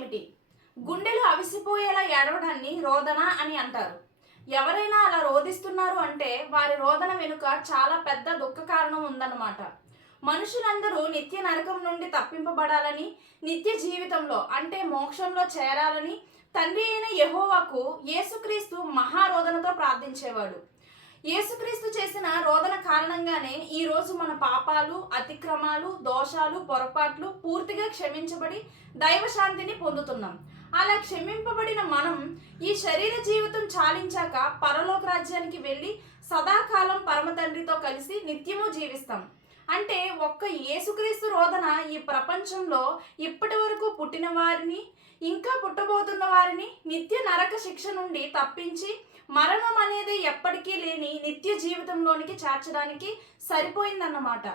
ఏమిటి? గుండెలు అవిసిపోయేలా ఏడవడాన్ని రోదన అని అంటారు. ఎవరైనా అలా రోదిస్తున్నారు అంటే వారి రోదన వెనుక చాలా పెద్ద దుఃఖ కారణం ఉందన్నమాట. మనుషులందరూ నిత్య నరకం నుండి తప్పింపబడాలని, నిత్య జీవితంలో అంటే మోక్షంలో చేరాలని తండ్రి అయిన యెహోవాకు యేసుక్రీస్తు మహారోదనతో ప్రార్థించేవాడు. యేసుక్రీస్తు చేసిన రోదన కారణంగానే ఈరోజు మన పాపాలు, అతిక్రమాలు, దోషాలు, పొరపాట్లు పూర్తిగా క్షమించబడి దైవశాంతిని పొందుతున్నాం. అలా క్షమింపబడిన మనం ఈ శరీర జీవితం చాలించాక పరలోక రాజ్యానికి వెళ్ళి సదాకాలం పరమ తండ్రితో కలిసి నిత్యము జీవిస్తాం. అంటే ఒక్క యేసుక్రీస్తు రోదన ఈ ప్రపంచంలో ఇప్పటి వరకు పుట్టిన వారిని, ఇంకా పుట్టబోతున్న వారిని నిత్య నరక శిక్ష నుండి తప్పించి మరణం అనేది ఎప్పటికీ లేని నిత్య జీవితంలోనికి చేర్చడానికి సరిపోయిందన్నమాట.